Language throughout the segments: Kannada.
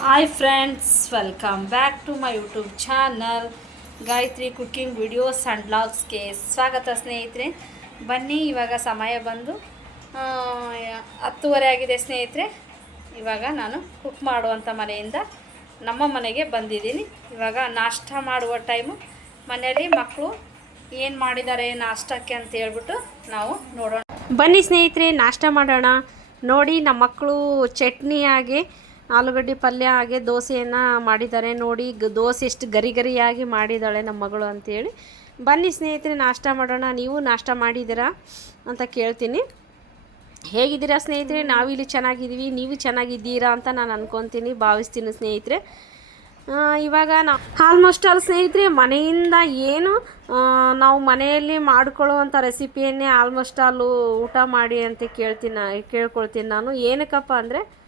Hi friends welcome back to my YouTube channel Gayatri cooking videos and ಬ್ಲಾಗ್ಸ್ಗೆ ಸ್ವಾಗತ ಸ್ನೇಹಿತರೆ. ಬನ್ನಿ, ಇವಾಗ ಸಮಯ ಬಂದು ಹತ್ತುವರೆ ಆಗಿದೆ ಸ್ನೇಹಿತರೆ. ಇವಾಗ ನಾನು ಕುಕ್ ಮಾಡುವಂಥ ಮನೆಯಿಂದ ನಮ್ಮ ಮನೆಗೆ ಬಂದಿದ್ದೀನಿ. ಇವಾಗ ನಾಷ್ಟ ಮಾಡುವ ಟೈಮು ಮನೆಯಲ್ಲಿ ಮಕ್ಕಳು ಏನು ಮಾಡಿದ್ದಾರೆ ನಾಷ್ಟಕ್ಕೆ ಅಂತ ಹೇಳ್ಬಿಟ್ಟು ನಾವು ನೋಡೋಣ. ಬನ್ನಿ ಸ್ನೇಹಿತರೆ, ನಾಷ್ಟ ಮಾಡೋಣ. ನೋಡಿ, ನಮ್ಮ ಮಕ್ಕಳು ಚಟ್ನಿ ಹಾಗೆ ಆಲೂಗಡ್ಡೆ ಪಲ್ಯ ಹಾಗೆ ದೋಸೆಯನ್ನು ಮಾಡಿದ್ದಾರೆ. ನೋಡಿ ದೋಸೆ ಎಷ್ಟು ಗರಿ ಗರಿಯಾಗಿ ಮಾಡಿದ್ದಾಳೆ ನಮ್ಮ ಮಗಳು ಅಂತೇಳಿ. ಬನ್ನಿ ಸ್ನೇಹಿತರೆ, ನಾಷ್ಟ ಮಾಡೋಣ. ನೀವು ನಾಷ್ಟ ಮಾಡಿದ್ದೀರಾ ಅಂತ ಕೇಳ್ತೀನಿ. ಹೇಗಿದ್ದೀರಾ ಸ್ನೇಹಿತರೆ? ನಾವಿಲ್ಲಿ ಚೆನ್ನಾಗಿದ್ದೀವಿ, ನೀವು ಚೆನ್ನಾಗಿದ್ದೀರಾ ಅಂತ ನಾನು ಅನ್ಕೊತೀನಿ, ಭಾವಿಸ್ತೀನಿ ಸ್ನೇಹಿತರೆ. ಇವಾಗ ನಾವು ಆಲ್ಮೋಸ್ಟ್ ಆಲ್ ಸ್ನೇಹಿತರೆ, ಮನೆಯಿಂದ ಏನು ನಾವು ಮನೆಯಲ್ಲಿ ಮಾಡ್ಕೊಳ್ಳುವಂಥ ರೆಸಿಪಿಯನ್ನೇ ಆಲ್ಮೋಸ್ಟ್ ಆಲು ಊಟ ಮಾಡಿ ಅಂತ ಕೇಳ್ತೀನಿ ನಾ- ಕೇಳ್ಕೊಳ್ತೀನಿ ನಾನು. ಏನಕ್ಕಪ್ಪ ಅಂದರೆ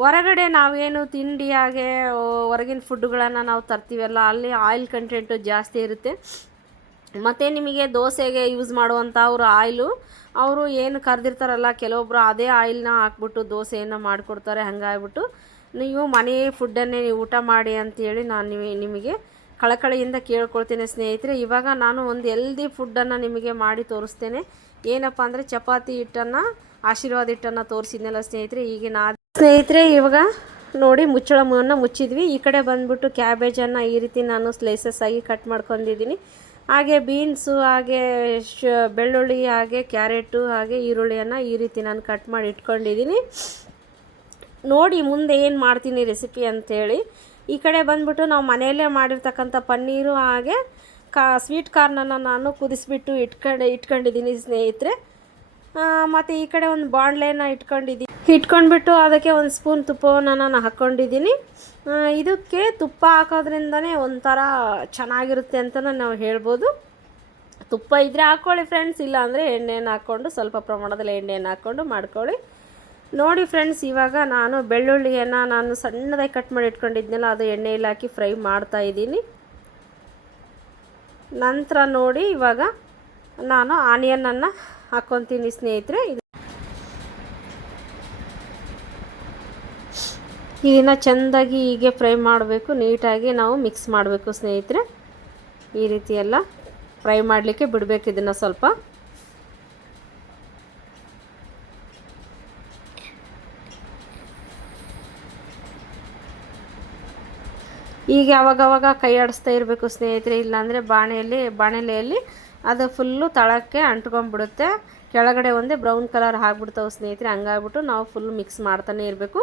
ಹೊರಗಡೆ ನಾವೇನು ತಿಂಡಿ ಹಾಗೆ ಹೊರಗಿನ ಫುಡ್ಗಳನ್ನು ನಾವು ತರ್ತೀವಲ್ಲ, ಅಲ್ಲಿ ಆಯಿಲ್ ಕಂಟೆಂಟು ಜಾಸ್ತಿ ಇರುತ್ತೆ. ಮತ್ತು ನಿಮಗೆ ದೋಸೆಗೆ ಯೂಸ್ ಮಾಡುವಂಥ ಅವರು ಆಯಿಲು ಅವರು ಏನು ಕರೆದಿರ್ತಾರಲ್ಲ ಕೆಲವೊಬ್ಬರು ಅದೇ ಆಯಿಲ್ನ ಹಾಕ್ಬಿಟ್ಟು ದೋಸೆಯನ್ನು ಮಾಡಿಕೊಡ್ತಾರೆ, ಹಂಗಾಗ್ಬಿಟ್ಟು ನೀವು ಮನೆ ಫುಡ್ಡನ್ನೇ ನೀವು ಊಟ ಮಾಡಿ ಅಂತೇಳಿ ನಾನು ನಿಮಗೆ ಕಳಕಳಿಯಿಂದ ಕೇಳ್ಕೊಳ್ತೇನೆ ಸ್ನೇಹಿತರೆ. ಇವಾಗ ನಾನು ಒಂದು ಎಲ್ದಿ ಫುಡ್ಡನ್ನು ನಿಮಗೆ ಮಾಡಿ ತೋರಿಸ್ತೇನೆ. ಏನಪ್ಪ ಅಂದರೆ ಚಪಾತಿ ಹಿಟ್ಟನ್ನು, ಆಶೀರ್ವಾದ ಹಿಟ್ಟನ್ನು ತೋರಿಸಿದ್ನಲ್ಲ ಸ್ನೇಹಿತರೆ, ಈಗಿನ ಸ್ನೇಹಿತರೆ, ಇವಾಗ ನೋಡಿ ಮುಚ್ಚಳವನ್ನು ಮುಚ್ಚಿದ್ವಿ. ಈ ಕಡೆ ಬಂದ್ಬಿಟ್ಟು ಕ್ಯಾಬೇಜನ್ನು ಈ ರೀತಿ ನಾನು ಸ್ಲೈಸಸ್ ಆಗಿ ಕಟ್ ಮಾಡ್ಕೊಂಡಿದ್ದೀನಿ. ಹಾಗೆ ಬೀನ್ಸು ಹಾಗೆ ಶ, ಬೆಳ್ಳುಳ್ಳಿ, ಹಾಗೆ ಕ್ಯಾರೆಟು ಹಾಗೆ ಈರುಳ್ಳಿಯನ್ನು ಈ ರೀತಿ ನಾನು ಕಟ್ ಮಾಡಿ ಇಟ್ಕೊಂಡಿದ್ದೀನಿ. ನೋಡಿ ಮುಂದೆ ಏನು ಮಾಡ್ತೀನಿ ರೆಸಿಪಿ ಅಂಥೇಳಿ ಈ ಕಡೆ ಬಂದ್ಬಿಟ್ಟು ನಾವು ಮನೆಯಲ್ಲೇ ಮಾಡಿರ್ತಕ್ಕಂಥ ಪನ್ನೀರು, ಹಾಗೆ ಕಾ ಸ್ವೀಟ್ ಕಾರ್ನನ್ನು ನಾನು ಕುದಿಸ್ಬಿಟ್ಟು ಇಟ್ಕೊಂಡು, ಇಟ್ಕೊಂಡಿದ್ದೀನಿ ಸ್ನೇಹಿತರೆ. ಮತ್ತು ಈ ಕಡೆ ಒಂದು ಬಾಣಲೆನ ಇಟ್ಕೊಂಡಿದ್ದೀನಿ. ಇಟ್ಕೊಂಡ್ಬಿಟ್ಟು ಅದಕ್ಕೆ ಒಂದು ಸ್ಪೂನ್ ತುಪ್ಪವನ್ನು ನಾನು ಹಾಕ್ಕೊಂಡಿದ್ದೀನಿ. ಇದಕ್ಕೆ ತುಪ್ಪ ಹಾಕೋದ್ರಿಂದನೇ ಒಂಥರ ಚೆನ್ನಾಗಿರುತ್ತೆ ಅಂತಲೂ ನಾವು ಹೇಳ್ಬೋದು. ತುಪ್ಪ ಇದ್ದರೆ ಹಾಕ್ಕೊಳ್ಳಿ ಫ್ರೆಂಡ್ಸ್ ಇಲ್ಲ ಅಂದರೆ ಎಣ್ಣೆಯನ್ನು ಹಾಕ್ಕೊಂಡು ಸ್ವಲ್ಪ ಪ್ರಮಾಣದಲ್ಲಿ ಎಣ್ಣೆಯನ್ನು ಹಾಕ್ಕೊಂಡು ಮಾಡ್ಕೊಳ್ಳಿ. ನೋಡಿ ಫ್ರೆಂಡ್ಸ್, ಇವಾಗ ನಾನು ಬೆಳ್ಳುಳ್ಳಿಯನ್ನು ನಾನು ಸಣ್ಣದಾಗಿ ಕಟ್ ಮಾಡಿ ಇಟ್ಕೊಂಡಿದ್ನಲ್ಲ, ಅದು ಎಣ್ಣೆಯಲ್ಲಿ ಹಾಕಿ ಫ್ರೈ ಮಾಡ್ತಾ ಇದ್ದೀನಿ. ನಂತರ ನೋಡಿ ಇವಾಗ ನಾನು ಆನಿಯನನ್ನು ಹಾಕ್ಕೊತೀನಿ ಸ್ನೇಹಿತರೆ. ಇದನ್ನು ಚೆಂದಾಗಿ ಹೀಗೆ ಫ್ರೈ ಮಾಡಬೇಕು, ನೀಟಾಗಿ ನಾವು ಮಿಕ್ಸ್ ಮಾಡಬೇಕು ಸ್ನೇಹಿತರೆ. ಈ ರೀತಿ ಎಲ್ಲ ಫ್ರೈ ಮಾಡಲಿಕ್ಕೆ ಬಿಡಬೇಕು ಇದನ್ನು ಸ್ವಲ್ಪ. ಈಗ ಅವಾಗವಾಗ ಕೈ ಆಡಿಸ್ತಾ ಇರಬೇಕು ಸ್ನೇಹಿತರೆ, ಇಲ್ಲಾಂದರೆ ಬಾಣೆಯಲ್ಲಿ, ಬಾಣಲೆಯಲ್ಲಿ ಅದು ಫುಲ್ಲು ತಳಕ್ಕೆ ಅಂಟ್ಕೊಂಡ್ಬಿಡುತ್ತೆ. ಕೆಳಗಡೆ ಒಂದೇ ಬ್ರೌನ್ ಕಲರ್ ಆಗಿಬಿಡ್ತಾವೆ ಸ್ನೇಹಿತರೆ, ಹಂಗಾಗ್ಬಿಟ್ಟು ನಾವು ಫುಲ್ ಮಿಕ್ಸ್ ಮಾಡ್ತಾನೆ ಇರಬೇಕು.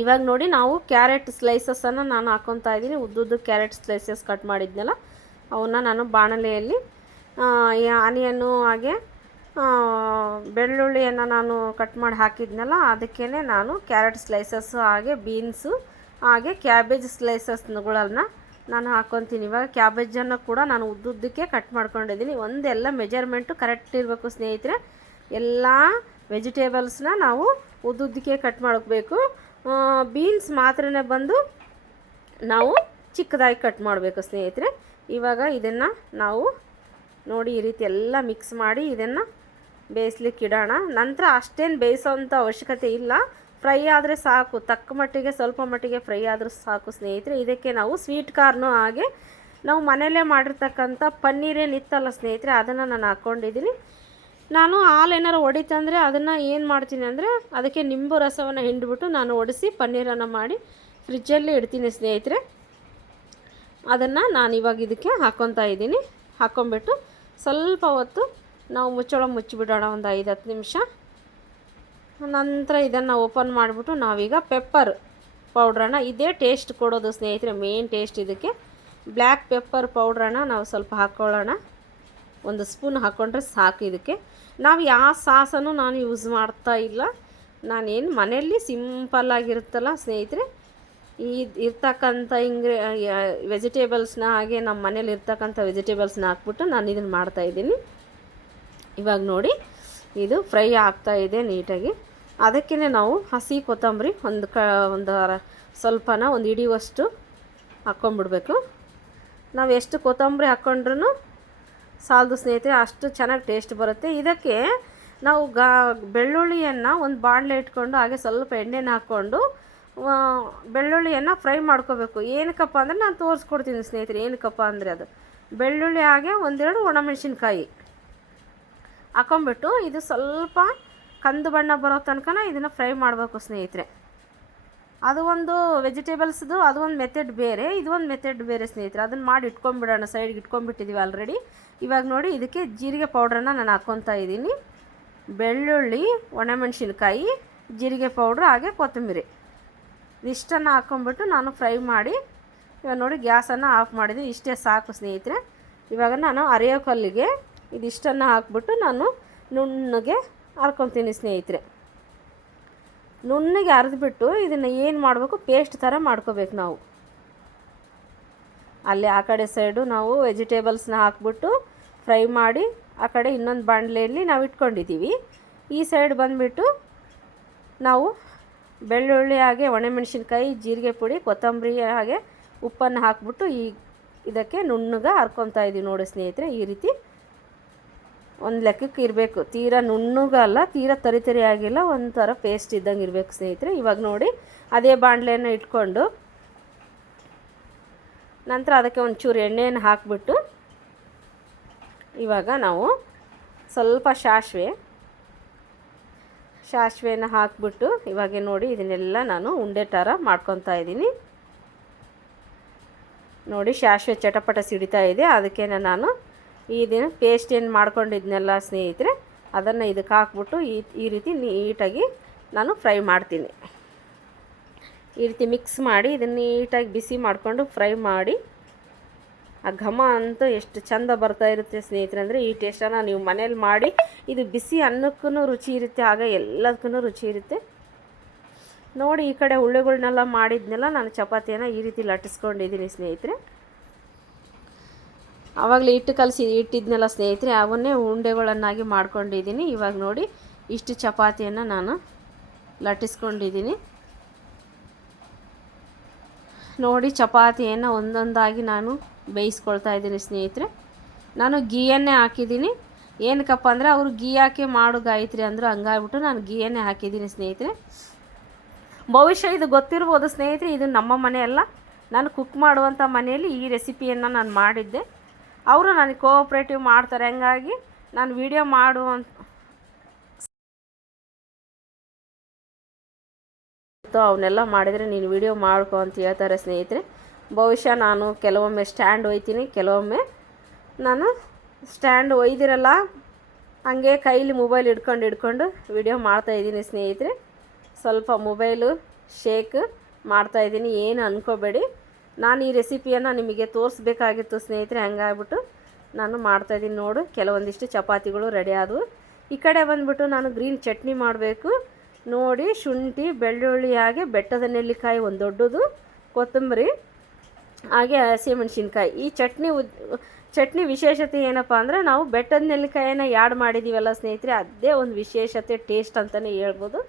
ಇವಾಗ ನೋಡಿ ನಾವು ಕ್ಯಾರೆಟ್ ಸ್ಲೈಸಸನ್ನು ನಾನು ಹಾಕ್ಕೊತಾ ಇದ್ದೀನಿ. ಉದ್ದುದ್ದು ಕ್ಯಾರೆಟ್ ಸ್ಲೈಸಸ್ ಕಟ್ ಮಾಡಿದ್ನಲ್ಲ, ಅವನ್ನ ನಾನು ಬಾಣಲೆಯಲ್ಲಿ ಆನಿಯನ್ನು ಹಾಗೆ ಬೆಳ್ಳುಳ್ಳಿಯನ್ನು ನಾನು ಕಟ್ ಮಾಡಿ ಹಾಕಿದ್ನಲ್ಲ ಅದಕ್ಕೇ ನಾನು ಕ್ಯಾರೆಟ್ ಸ್ಲೈಸಸ್ಸು ಹಾಗೆ ಬೀನ್ಸು ಹಾಗೆ ಕ್ಯಾಬೇಜ್ ಸ್ಲೈಸಸ್ಗಳನ್ನ ನಾನು ಹಾಕ್ಕೊತೀನಿ ಇವಾಗ ಕ್ಯಾಬೇಜನ್ನು ಕೂಡ ನಾನು ಉದ್ದುದ್ದಕ್ಕೆ ಕಟ್ ಮಾಡ್ಕೊಂಡಿದ್ದೀನಿ. ಒಂದೆಲ್ಲ ಮೆಜರ್ಮೆಂಟು ಕರೆಕ್ಟ್ ಇರಬೇಕು ಸ್ನೇಹಿತರೆ. ಎಲ್ಲ ವೆಜಿಟೇಬಲ್ಸ್ನ ನಾವು ಉದ್ದುದ್ದಕ್ಕೆ ಕಟ್ ಮಾಡಬೇಕು. ಬೀನ್ಸ್ ಮಾತ್ರನೇ ಬಂದು ನಾವು ಚಿಕ್ಕದಾಗಿ ಕಟ್ ಮಾಡಬೇಕು ಸ್ನೇಹಿತರೆ. ಇವಾಗ ಇದನ್ನು ನಾವು ನೋಡಿ ಈ ರೀತಿ ಎಲ್ಲ ಮಿಕ್ಸ್ ಮಾಡಿ ಇದನ್ನು ಬೇಯಿಸ್ಲಿಕ್ಕೆ ಇಡೋಣ. ನಂತರ ಅಷ್ಟೇನು ಬೇಯಿಸೋವಂಥ ಅವಶ್ಯಕತೆ ಇಲ್ಲ. ಫ್ರೈ ಆದರೆ ಸಾಕು. ತಕ್ಕ ಮಟ್ಟಿಗೆ, ಸ್ವಲ್ಪ ಮಟ್ಟಿಗೆ ಫ್ರೈ ಆದರೂ ಸಾಕು ಸ್ನೇಹಿತರೆ. ಇದಕ್ಕೆ ನಾವು ಸ್ವೀಟ್ ಕಾರ್ನು ಹಾಗೆ ನಾವು ಮನೆಯಲ್ಲೇ ಮಾಡಿರ್ತಕ್ಕಂಥ ಪನ್ನೀರೇನಿತ್ತಲ್ಲ ಸ್ನೇಹಿತರೆ. ಅದನ್ನು ನಾನು ಹಾಕ್ಕೊಂಡಿದ್ದೀನಿ ನಾನು ಹಾಲು ಏನಾರು ಹೊಡಿತಂದರೆ ಅದನ್ನು ಏನು ಮಾಡ್ತೀನಿ ಅಂದರೆ ಅದಕ್ಕೆ ನಿಂಬು ರಸವನ್ನು ಹಿಂಡ್ಬಿಟ್ಟು ನಾನು ಒಡಿಸಿ ಪನ್ನೀರನ್ನು ಮಾಡಿ ಫ್ರಿಜ್ಜಲ್ಲಿ ಇಡ್ತೀನಿ ಸ್ನೇಹಿತರೆ. ಅದನ್ನು ನಾನು ಇವಾಗ ಇದಕ್ಕೆ ಹಾಕ್ಕೊತಾ ಇದ್ದೀನಿ. ಹಾಕ್ಕೊಂಬಿಟ್ಟು ಸ್ವಲ್ಪ ಹೊತ್ತು ನಾವು ಮುಚ್ಚಳ ಮುಚ್ಚಿಬಿಡೋಣ ಒಂದು ಐದು ಹತ್ತು ನಿಮಿಷ. ನಂತರ ಇದನ್ನು ಓಪನ್ ಮಾಡಿಬಿಟ್ಟು ನಾವೀಗ ಪೆಪ್ಪರ್ ಪೌಡ್ರನ್ನು ಇದೇ ಟೇಸ್ಟ್ ಕೊಡೋದು ಸ್ನೇಹಿತರೆ ಮೇನ್ ಟೇಸ್ಟ್ ಇದಕ್ಕೆ. ಬ್ಲ್ಯಾಕ್ ಪೆಪ್ಪರ್ ಪೌಡ್ರನ್ನು ನಾವು ಸ್ವಲ್ಪ ಹಾಕ್ಕೊಳ್ಳೋಣ ಒಂದು ಸ್ಪೂನ್ ಹಾಕ್ಕೊಂಡ್ರೆ ಸಾಕು ಇದಕ್ಕೆ. ನಾವು ಯಾವ ಸಾಸನ್ನು ನಾನು ಯೂಸ್ ಮಾಡ್ತಾ ಇಲ್ಲ. ನಾನೇನು ಮನೆಯಲ್ಲಿ ಸಿಂಪಲ್ಲಾಗಿರುತ್ತಲ್ಲ ಸ್ನೇಹಿತರೆ, ಈ ಇರ್ತಕ್ಕಂಥ ಇಂಗ್ರಿ ವೆಜಿಟೇಬಲ್ಸ್ನ ಹಾಗೆ ನಮ್ಮ ಮನೇಲಿ ಇರ್ತಕ್ಕಂಥ ವೆಜಿಟೇಬಲ್ಸ್ನ ಹಾಕ್ಬಿಟ್ಟು ನಾನು ಇದನ್ನು ಮಾಡ್ತಾಯಿದ್ದೀನಿ ಇವಾಗ ನೋಡಿ, ಇದು ಫ್ರೈ ಆಗ್ತಾ ಇದೆ ನೀಟಾಗಿ. ಅದಕ್ಕೇ ನಾವು ಹಸಿ ಕೊತ್ತಂಬರಿ ಒಂದು ಕ, ಒಂದು ಸ್ವಲ್ಪನ ಒಂದು ಹಿಡಿಯುವಷ್ಟು ಹಾಕ್ಕೊಂಬಿಡ್ಬೇಕು ನಾವು ಎಷ್ಟು ಕೊತ್ತಂಬರಿ ಹಾಕ್ಕೊಂಡ್ರೂ ಸಾಲದು ಸ್ನೇಹಿತರೆ, ಅಷ್ಟು ಚೆನ್ನಾಗಿ ಟೇಸ್ಟ್ ಬರುತ್ತೆ. ಇದಕ್ಕೆ ನಾವು ಗಾ, ಬೆಳ್ಳುಳ್ಳಿಯನ್ನು ಒಂದು ಬಾಣಲೆ ಇಟ್ಕೊಂಡು, ಹಾಗೆ ಸ್ವಲ್ಪ ಎಣ್ಣೆನ ಹಾಕ್ಕೊಂಡು ಬೆಳ್ಳುಳ್ಳಿಯನ್ನು ಫ್ರೈ ಮಾಡ್ಕೋಬೇಕು. ಏನಕ್ಕಪ್ಪ ಅಂದರೆ ನಾನು ತೋರಿಸ್ಕೊಡ್ತೀನಿ ಸ್ನೇಹಿತರೆ, ಏನಕ್ಕಪ್ಪ ಅಂದರೆ ಅದು. ಬೆಳ್ಳುಳ್ಳಿ ಹಾಗೆ ಒಂದೆರಡು ಒಣಮೆಣಸಿನ್ಕಾಯಿ ಹಾಕೊಂಬಿಟ್ಟು ಇದು ಸ್ವಲ್ಪ ಕಂದು ಬಣ್ಣ ಬರೋ ತನಕ ಇದನ್ನು ಫ್ರೈ ಮಾಡಬೇಕು ಸ್ನೇಹಿತರೆ. ಅದು ಒಂದು ವೆಜಿಟೇಬಲ್ಸ್ದು, ಅದು ಒಂದು ಮೆಥಡ್ ಬೇರೆ, ಇದು ಒಂದು ಮೆಥಡ್ ಬೇರೆ ಸ್ನೇಹಿತರೆ. ಅದನ್ನು ಮಾಡಿ ಇಟ್ಕೊಂಡ್ಬಿಡೋಣ ಸೈಡ್ಗೆ ಇಟ್ಕೊಂಡ್ಬಿಟ್ಟಿದ್ದೀವಿ ಆಲ್ರೆಡಿ ಇವಾಗ ನೋಡಿ, ಇದಕ್ಕೆ ಜೀರಿಗೆ ಪೌಡ್ರನ್ನ ನಾನು ಹಾಕ್ಕೊತಾ ಇದ್ದೀನಿ. ಬೆಳ್ಳುಳ್ಳಿ, ಒಣಮೆಣಸಿನ್ಕಾಯಿ, ಜೀರಿಗೆ ಪೌಡ್ರ್ ಹಾಗೆ ಕೊತ್ತಂಬರಿ. ಇಷ್ಟನ್ನು ಹಾಕ್ಕೊಂಬಿಟ್ಟು ನಾನು ಫ್ರೈ ಮಾಡಿ, ಇವಾಗ ನೋಡಿ ಗ್ಯಾಸನ್ನು ಆಫ್ ಮಾಡಿದ್ದೀನಿ. ಇಷ್ಟೇ ಸಾಕು ಸ್ನೇಹಿತರೆ. ಇವಾಗ ನಾನು ಅರಿಯೋ ಕಲ್ಲಿಗೆ ಇದಿಷ್ಟನ್ನು ಹಾಕ್ಬಿಟ್ಟು ನಾನು ನುಣ್ಣಗೆ ಹರ್ಕೊತೀನಿ ಸ್ನೇಹಿತರೆ. ನುಣ್ಣಗೆ ಅರೆದ್ಬಿಟ್ಟು ಇದನ್ನು ಏನು ಮಾಡಬೇಕು? ಪೇಸ್ಟ್ ಥರ ಮಾಡ್ಕೋಬೇಕು ನಾವು. ಅಲ್ಲಿ ಆ ಕಡೆ ಸೈಡು ನಾವು ವೆಜಿಟೇಬಲ್ಸ್ನ ಹಾಕ್ಬಿಟ್ಟು ಫ್ರೈ ಮಾಡಿ ಆ ಕಡೆ ಇನ್ನೊಂದು ಬಾಣಲೆಯಲ್ಲಿ ನಾವು ಇಟ್ಕೊಂಡಿದ್ದೀವಿ ಈ ಸೈಡ್ ಬಂದುಬಿಟ್ಟು ನಾವು ಬೆಳ್ಳುಳ್ಳಿ ಹಾಗೆ ಒಣಮೆಣಸಿನ್ಕಾಯಿ, ಜೀರಿಗೆ ಪುಡಿ, ಕೊತ್ತಂಬರಿ ಹಾಗೆ ಉಪ್ಪನ್ನು ಹಾಕ್ಬಿಟ್ಟು ಈ ಇದಕ್ಕೆ ನುಣ್ಣಗೆ ಹರ್ಕೊತಾ ಇದ್ದೀವಿ ನೋಡಿ ಸ್ನೇಹಿತರೆ, ಈ ರೀತಿ. ಒಂದು ಲೆಕ್ಕಕ್ಕೆ ಇರಬೇಕು. ತೀರಾ ನುಣ್ಣಗಲ್ಲ ತೀರಾ ತರಿ ತರಿ ಆಗಿಲ್ಲ, ಒಂಥರ ಪೇಸ್ಟ್ ಇದ್ದಂಗೆ ಇರಬೇಕು ಸ್ನೇಹಿತರೆ. ಇವಾಗ ನೋಡಿ, ಅದೇ ಬಾಣಲೆಯನ್ನು ಇಟ್ಕೊಂಡು ನಂತರ ಅದಕ್ಕೆ ಒಂಚೂರು ಎಣ್ಣೆಯನ್ನು ಹಾಕಿಬಿಟ್ಟು ಇವಾಗ ನಾವು ಸ್ವಲ್ಪ ಸಾಸಿವೆ ಸಾಸಿವೆನ ಹಾಕಿಬಿಟ್ಟು ಇವಾಗ ನೋಡಿ, ಇದನ್ನೆಲ್ಲ ನಾನು ಉಂಡೆ ಥರ ಮಾಡ್ಕೊತಾ ಇದ್ದೀನಿ. ನೋಡಿ ಸಾಸಿವೆ ಚಟಪಟ ಸಿಡಿತಾ ಇದೆ. ಅದಕ್ಕೆ ನಾನು ಇದನ್ನು ಪೇಸ್ಟ್ ಏನು ಮಾಡ್ಕೊಂಡಿದ್ನೆಲ್ಲ ಸ್ನೇಹಿತರೆ, ಅದನ್ನು ಇದಕ್ಕೆ ಹಾಕ್ಬಿಟ್ಟು ಈ ಈ ರೀತಿ ನೀಟಾಗಿ ನಾನು ಫ್ರೈ ಮಾಡ್ತೀನಿ. ಈ ರೀತಿ ಮಿಕ್ಸ್ ಮಾಡಿ ಇದನ್ನು ನೀಟಾಗಿ ಬಿಸಿ ಮಾಡಿಕೊಂಡು ಫ್ರೈ ಮಾಡಿ, ಆ ಘಮ ಅಂತೂ ಎಷ್ಟು ಚಂದ ಬರ್ತಾ ಇರುತ್ತೆ ಸ್ನೇಹಿತರೆ ಅಂದರೆ ಈ ಟೇಸ್ಟನ್ನು ನೀವು ಮನೇಲಿ ಮಾಡಿ, ಇದು ಬಿಸಿ ಅನ್ನಕ್ಕೂ ರುಚಿ ಇರುತ್ತೆ ಆಗ ಎಲ್ಲದಕ್ಕೂ ರುಚಿ ಇರುತ್ತೆ. ನೋಡಿ ಈ ಕಡೆ ಉಳ್ಳೆಗಳನ್ನೆಲ್ಲ ಮಾಡಿದ್ನೆಲ್ಲ, ನಾನು ಚಪಾತಿಯನ್ನು ಈ ರೀತಿ ಲಟ್ಟಿಸ್ಕೊಂಡಿದ್ದೀನಿ ಸ್ನೇಹಿತರೆ. ಆವಾಗಲೇ ಹಿಟ್ಟು ಕಲಸಿ, ಇಟ್ಟಿದ್ನೆಲ್ಲ ಸ್ನೇಹಿತರೆ, ಅವನ್ನೇ ಉಂಡೆಗಳನ್ನಾಗಿ ಮಾಡ್ಕೊಂಡಿದ್ದೀನಿ. ಇವಾಗ ನೋಡಿ, ಇಷ್ಟು ಚಪಾತಿಯನ್ನು ನಾನು ಲಟ್ಟಿಸ್ಕೊಂಡಿದ್ದೀನಿ. ನೋಡಿ, ಚಪಾತಿಯನ್ನು ಒಂದೊಂದಾಗಿ ನಾನು ಬೇಯಿಸ್ಕೊಳ್ತಾ ಇದ್ದೀನಿ ಸ್ನೇಹಿತರೆ. ನಾನು ಗೀಯನ್ನೇ ಹಾಕಿದ್ದೀನಿ. ಏನಕ್ಕಪ್ಪ ಅಂದರೆ, ಅವರು ಗೀ ಹಾಕಿ ಮಾಡು ಗಾಯತ್ರಿ ಅಂದರು ಹಂಗಾಗ್ಬಿಟ್ಟು ನಾನು ಗೀಯನ್ನೇ ಹಾಕಿದ್ದೀನಿ ಸ್ನೇಹಿತರೆ. ಭವಿಷ್ಯ ಇದು ಗೊತ್ತಿರ್ಬೋದು ಸ್ನೇಹಿತರೆ, ಇದು ನಮ್ಮ ಮನೆಯಲ್ಲ ನಾನು ಕುಕ್ ಮಾಡುವಂಥ ಮನೆಯಲ್ಲಿ ಈ ರೆಸಿಪಿಯನ್ನು ನಾನು ಮಾಡಿದ್ದೆ. ಅವರು ನನಗೆ ಕೋಆಪ್ರೇಟಿವ್ ಮಾಡ್ತಾರೆ. ಹಂಗಾಗಿ ನಾನು ವಿಡಿಯೋ ಅಂತ. ಅವನ್ನೆಲ್ಲ ಮಾಡಿದರೆ ನೀನು ವಿಡಿಯೋ ಮಾಡ್ಕೊ ಅಂತ ಹೇಳ್ತಾರೆ ಸ್ನೇಹಿತರೆ. ಬಹುಶಃ ನಾನು ಕೆಲವೊಮ್ಮೆ ಸ್ಟ್ಯಾಂಡ್ ಒಯ್ತೀನಿ. ಕೆಲವೊಮ್ಮೆ ನಾನು ಸ್ಟ್ಯಾಂಡ್ ಒಯ್ದಿರಲ್ಲ. ಹಾಗೆ ಕೈಲಿ ಮೊಬೈಲ್ ಹಿಡ್ಕೊಂಡು ಹಿಡ್ಕೊಂಡು ವಿಡಿಯೋ ಮಾಡ್ತಾಯಿದ್ದೀನಿ ಸ್ನೇಹಿತರೆ. ಸ್ವಲ್ಪ ಮೊಬೈಲು ಶೇಕ್ ಮಾಡ್ತಾಯಿದ್ದೀನಿ ಏನು ಅಂದ್ಕೋಬೇಡಿ ನಾನು ಈ ರೆಸಿಪಿಯನ್ನು ನಿಮಗೆ ತೋರಿಸ್ಬೇಕಾಗಿತ್ತು ಸ್ನೇಹಿತರೆ, ಹಂಗಾಗ್ಬಿಟ್ಟು ನಾನು ಮಾಡ್ತಾಯಿದ್ದೀನಿ ನೋಡು. ಕೆಲವೊಂದಿಷ್ಟು ಚಪಾತಿಗಳು ರೆಡಿ ಆದವು. ಈ ಕಡೆ ಬಂದುಬಿಟ್ಟು ನಾನು ಗ್ರೀನ್ ಚಟ್ನಿ ಮಾಡಬೇಕು. ನೋಡಿ, ಶುಂಠಿ, ಬೆಳ್ಳುಳ್ಳಿ ಹಾಗೆ ಬೆಟ್ಟದ ನೆಲ್ಲಿಕಾಯಿ ಒಂದು ದೊಡ್ಡದು ಕೊತ್ತಂಬರಿ, ಹಾಗೆ ಹಸಿಮೆಣ್ಸಿನ್ಕಾಯಿ. ಈ ಚಟ್ನಿ ಉದ್, ಚಟ್ನಿ ವಿಶೇಷತೆ ಏನಪ್ಪ ಅಂದರೆ, ನಾವು ಬೆಟ್ಟದ ನೆಲ್ಲಿಕಾಯಿನ ಯಾಡ್ ಮಾಡಿದ್ದೀವಲ್ಲ ಸ್ನೇಹಿತರೆ, ಅದೇ ಒಂದು ವಿಶೇಷತೆ ಟೇಸ್ಟ್ ಅಂತಲೇ ಹೇಳ್ಬೋದು.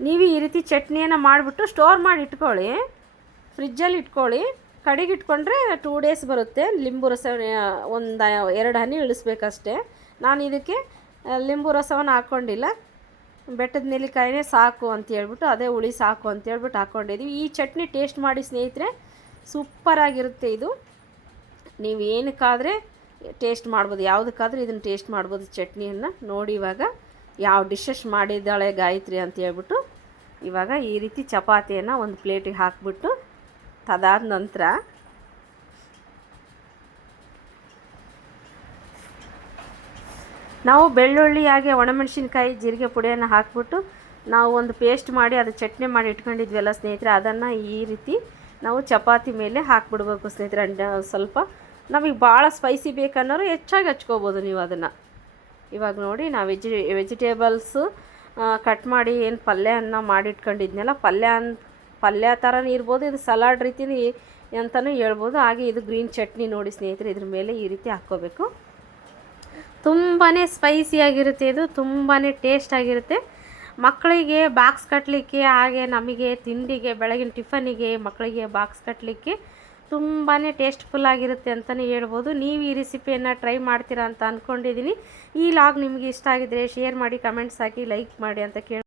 ನೀವು ಈ ರೀತಿ ಚಟ್ನಿಯನ್ನು ಮಾಡಿಬಿಟ್ಟು ಸ್ಟೋರ್ ಮಾಡಿ ಇಟ್ಕೊಳ್ಳಿ. ಫ್ರಿಜ್ಜಲ್ಲಿ ಇಟ್ಕೊಳ್ಳಿ. ಕಡೆಗೆ ಇಟ್ಕೊಂಡ್ರೆ ಟೂ ಡೇಸ್ ಬರುತ್ತೆ. ಲಿಂಬು ರಸ ಒಂದು ಎರಡು ಹನಿ ಇಳಿಸ್ಬೇಕಷ್ಟೇ. ನಾನು ಇದಕ್ಕೆ ಲಿಂಬು ರಸವನ್ನು ಹಾಕ್ಕೊಂಡಿಲ್ಲ ಬೆಟ್ಟದ ನೆಲ್ಲಿಕಾಯಿನೇ ಸಾಕು ಅಂತ ಹೇಳ್ಬಿಟ್ಟು, ಅದೇ ಹುಳಿ ಸಾಕು ಅಂತ ಹೇಳ್ಬಿಟ್ಟು ಹಾಕ್ಕೊಂಡಿದ್ದೀವಿ ಈ ಚಟ್ನಿ ಟೇಸ್ಟ್ ಮಾಡಿ ಸ್ನೇಹಿತರೆ ಸೂಪರಾಗಿರುತ್ತೆ ಇದು. ನೀವು ಏನಕ್ಕಾದರೆ ಟೇಸ್ಟ್ ಮಾಡ್ಬೋದು, ಯಾವುದಕ್ಕಾದರೂ ಇದನ್ನು ಟೇಸ್ಟ್ ಮಾಡ್ಬೋದು ಚಟ್ನಿಯನ್ನು. ನೋಡಿ ಇವಾಗ ಯಾವ ಡಿಶಸ್ ಮಾಡಿದ್ದಾಳೆ ಗಾಯತ್ರಿ ಅಂತ ಹೇಳ್ಬಿಟ್ಟು, ಇವಾಗ ಈ ರೀತಿ ಚಪಾತಿಯನ್ನು ಒಂದು ಪ್ಲೇಟಿಗೆ ಹಾಕ್ಬಿಟ್ಟು ಅದಾದ ನಂತರ ನಾವು ಬೆಳ್ಳುಳ್ಳಿ ಹಾಗೆ ಒಣಮೆಣಸಿನ್ಕಾಯಿ ಜೀರಿಗೆ ಪುಡಿಯನ್ನು ಹಾಕ್ಬಿಟ್ಟು ನಾವು ಒಂದು ಪೇಸ್ಟ್ ಮಾಡಿ ಅದು ಚಟ್ನಿ ಮಾಡಿ ಇಟ್ಕೊಂಡಿದ್ವಲ್ಲ ಸ್ನೇಹಿತರೆ, ಅದನ್ನು ಈ ರೀತಿ ನಾವು ಚಪಾತಿ ಮೇಲೆ ಹಾಕ್ಬಿಡ್ಬೇಕು ಸ್ನೇಹಿತರೆ. ಸ್ವಲ್ಪ ನಮಗೆ ಭಾಳ ಸ್ಪೈಸಿ ಬೇಕನ್ನೋರು ಹೆಚ್ಚಾಗಿ ಹಚ್ಕೋಬೋದು ನೀವು ಅದನ್ನು. ಇವಾಗ ನೋಡಿ, ನಾವು ವೆಜಿ, ವೆಜಿಟೇಬಲ್ಸು ಕಟ್ ಮಾಡಿ ಏನು ಪಲ್ಯ ಅನ್ನ ಮಾಡಿಟ್ಕೊಂಡಿದ್ನಲ್ಲ, ಪಲ್ಯ ಅನ್ ಪಲ್ಯ ಥರನೇ ಇರ್ಬೋದು, ಇದು ಸಲಾಡ್ ರೀತಿನೇ ಅಂತಲೂ ಹೇಳ್ಬೋದು. ಹಾಗೆ ಇದು ಗ್ರೀನ್ ಚಟ್ನಿ ನೋಡಿ ಸ್ನೇಹಿತರೆ, ಇದ್ರ ಮೇಲೆ ಈ ರೀತಿ ಹಾಕ್ಕೋಬೇಕು. ತುಂಬಾ ಸ್ಪೈಸಿಯಾಗಿರುತ್ತೆ ಇದು ತುಂಬಾ ಟೇಸ್ಟ್ ಆಗಿರುತ್ತೆ. ಮಕ್ಕಳಿಗೆ ಬಾಕ್ಸ್ ಕಟ್ಟಲಿಕ್ಕೆ ಹಾಗೆ ನಮಗೆ ತಿಂಡಿಗೆ, ಬೆಳಗಿನ ಟಿಫನಿಗೆ ಮಕ್ಕಳಿಗೆ ಬಾಕ್ಸ್ ಕಟ್ಟಲಿಕ್ಕೆ ತುಂಬಾ ಟೇಸ್ಟ್ಫುಲ್ ಆಗಿರುತ್ತೆ ಅಂತಲೇ ಹೇಳ್ಬೋದು. ನೀವು ಈ ರೆಸಿಪಿಯನ್ನು ಟ್ರೈ ಮಾಡ್ತೀರಾ ಅಂತ ಅಂದ್ಕೊಂಡಿದ್ದೀನಿ ಈ ಲಾಗ್ ನಿಮಗೆ ಇಷ್ಟ ಆಗಿದ್ರೆ ಶೇರ್ ಮಾಡಿ ಕಮೆಂಟ್ಸ್ ಹಾಕಿ ಲೈಕ್ ಮಾಡಿ ಅಂತ ಕೇಳಿ.